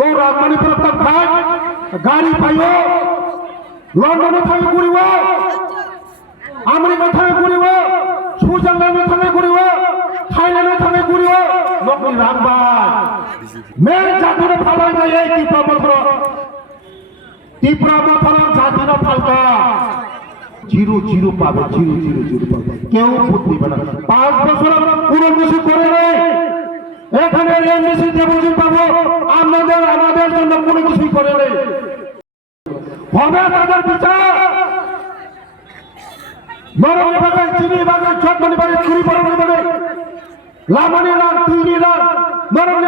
ও রাজমানিপুর ভাই গাড়ি পাইও লন্ডনে থাকে ঘুরিব আমেরিকা থাকে ঘুরিব সুইজারল্যান্ডে থাকে ঘুরিব থাইল্যান্ডে থাকে ঘুরিব নকল রামবাই মেন জাতির ফালাই যায় এই ত্রিপুরা মাথার জাতির ফালকা জিরো জিরো পাবে জিরো জিরো জিরো পাবে কেউ ভোট দিবে না 5 বছর কোনো কিছু করে নেই এখানে এমডিসি ডেপুটি পাবো আমাদের জন্য কোনো কিছুই করে নেই হবে তাদের বিচার নরম বাগান চিনি বাগান চটমনি বাগান চুরি পড়ানি বাগান লামানি রাগ তুইনি রাগ নরম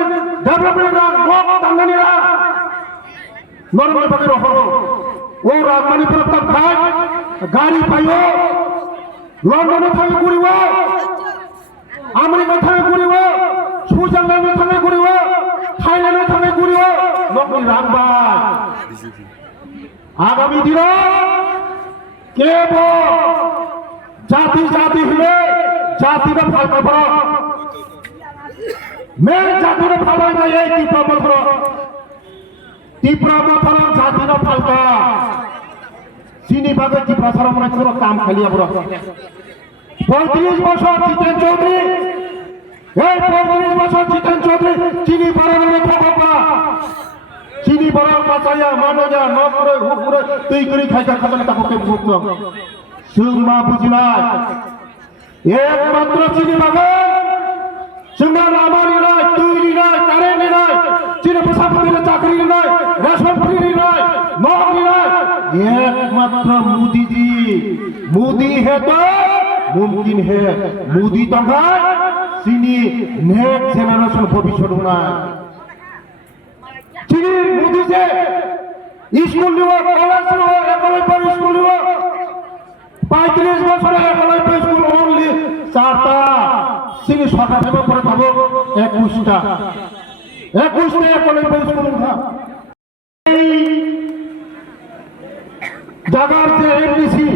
ডেভেলপমেন্ট রাগ মগ তাঙ্গানি রাগ নরম বাগান হলো ও রাজমানিপুর ভাই গাড়ি পাইও লন্ডনে থাকে ঘুরিব আমেরিকা থাকে ঘুরিব সুইজারল্যান্ডে থাকে ঘুরিব থাইল্যান্ডে থাকে ঘুরিব নকল রামবাই আগামী দিন কেবল জাতি জাতি হলে জাতির ফালকা পড়া মেন জাতির ফালাই যায় এই ত্রিপুরা মাথার জাতির ফালকা চিনি ভাগে ত্রিপুরা ছাড়া মনে হচ্ছে কাম খালি আমরা 35 বছর জিতেন চৌধুরী এই 35 বছর জিতেন চৌধুরী চিনি বাড়ানোর কথা চিনি বড় বাঁচাইয়া মানজা নকরে হুকুরে তুই করে খাইতা খাতালে তাকে ভুক্ত সুমা বুঝি নাই একমাত্র চিনি বাগান সুমা আমারই নাই তুই নাই কারেন্ট নাই চিনি প্রশাসনের চাকরি নাই রেশন ফ্রি নাই নকরি নাই একমাত্র মোদি হে তো মুমকিন হে মোদি তো চিনি নেক্সট জেনারেশন ভবিষ্যৎ নাই মোদি যে স্কুল নিব কলেজ নিব একলব্য স্কুল নিব 35 বছরে একলব্য স্কুল অনলি 4টা চিনি সরকার থেকে করে পাবো 21টা একলব্য স্কুল উঠা এই জায়গার যে এমডিসি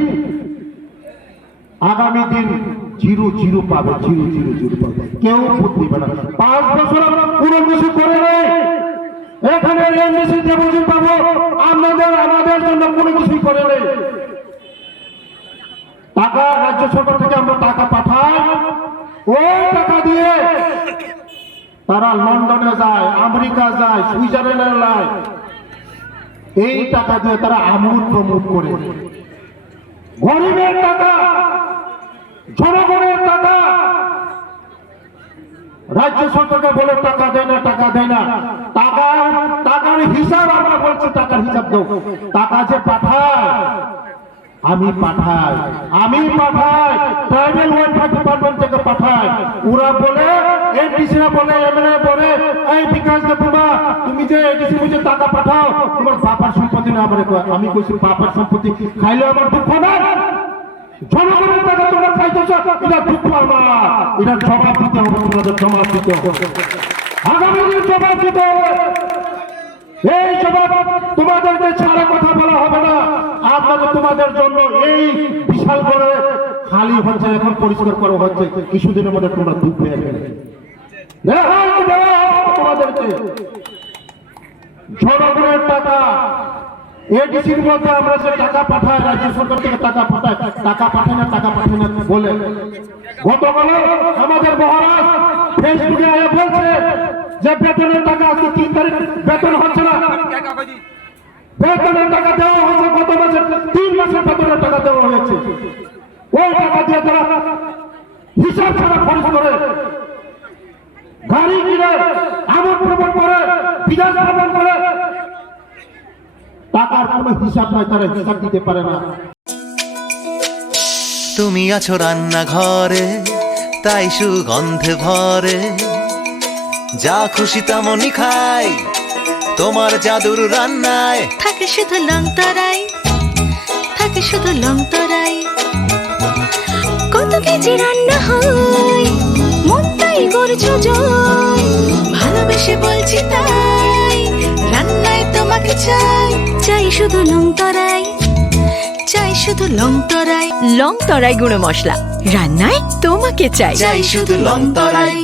আগামী দিন জিরো জিরো পাবে জিরো জিরো জিরো পাবে কেউ ভোট দিবে না 5 বছর কোনো কিছু করে নেই এখানে এমডিসি ডেপুটি পাবো আমাদের জন্য কোনো কিছুই করে নেই টাকা রাজ্য সরকার থেকে আমরা টাকা পাঠাই ওই টাকা দিয়ে তারা লন্ডনে যায় আমেরিকা যায় সুইজারল্যান্ডে যায় এই টাকা দিয়ে তারা আমোদ প্রমোদ করে গরিবের টাকা জনগণের টাকা রাজ্য সরকারকে বলে টাকা দেয় না টাকার হিসাব আমরা বলছি টাকার হিসাব দাও টাকা যে পাঠায় আমি পাঠাই ট্রাইবাল ওয়েলফেয়ার ডিপার্টমেন্ট থেকে পাঠাই ওরা বলে এডিসিরা বলে এমএলএ বলে এই বিকাশ দেবুমা তুমি যে এডিসি মুঝে টাকা পাঠাও তোমার বাবার সম্পত্তি না আমি কইছি বাবার সম্পত্তি খাইলে আমার দুঃখ না জনগণের টাকা তোমরা খাইতেছ এটা দুঃখ আমার এটা জবাব দিতে হবে তোমাদের জবাব দিতে হবে আগামী দিন জবাব দিতে হবে এই জবাব তোমাদেরকে ছাড়া কথা বলা হবে না আপনাদের তোমাদের জন্য এই বিশাল করে খালি হচ্ছে এখন পরিষ্কার করা হচ্ছে কিছুদিনের মধ্যে তোমরা দুঃখ পেয়ে গেলে তোমাদেরকে জনগণের টাকা এডিসির মধ্যে আমরা যে টাকা পাঠাই রাজ্য সরকার থেকে টাকা পাঠায় না বলে গতকাল আমাদের মহারাজ ফেসবুকে বলছে যে বেতনের টাকা আজকে 3 তারিখ বেতন হচ্ছে না বেতনের টাকা দেওয়া হয়েছে গত মাসে 3 মাসের বেতনের টাকা দেওয়া হয়েছে ওই টাকা দিয়ে তারা হিসাব ছাড়া খরচ করে গাড়ি কিনে আমোদ প্রবণ করে বিদেশ ভ্রমণ করে টাকার কোনো হিসাব নাই তারা হিসাব দিতে পারে না তুমি আছো রান্নাঘরে তাই সুগন্ধে ভরে যা খুশি তেমনই খাই তোমার জাদুর রান্নায় থাকে শুধু লং তরাই কত কেজি রান্না হয় মন তাই করছো জয় ভালোবেসে বলছি তাই রান্নায় তোমাকে চাই শুধু লং তরাই গুঁড়ো মশলা রান্নায় তোমাকে চাই শুধু লং তরাই।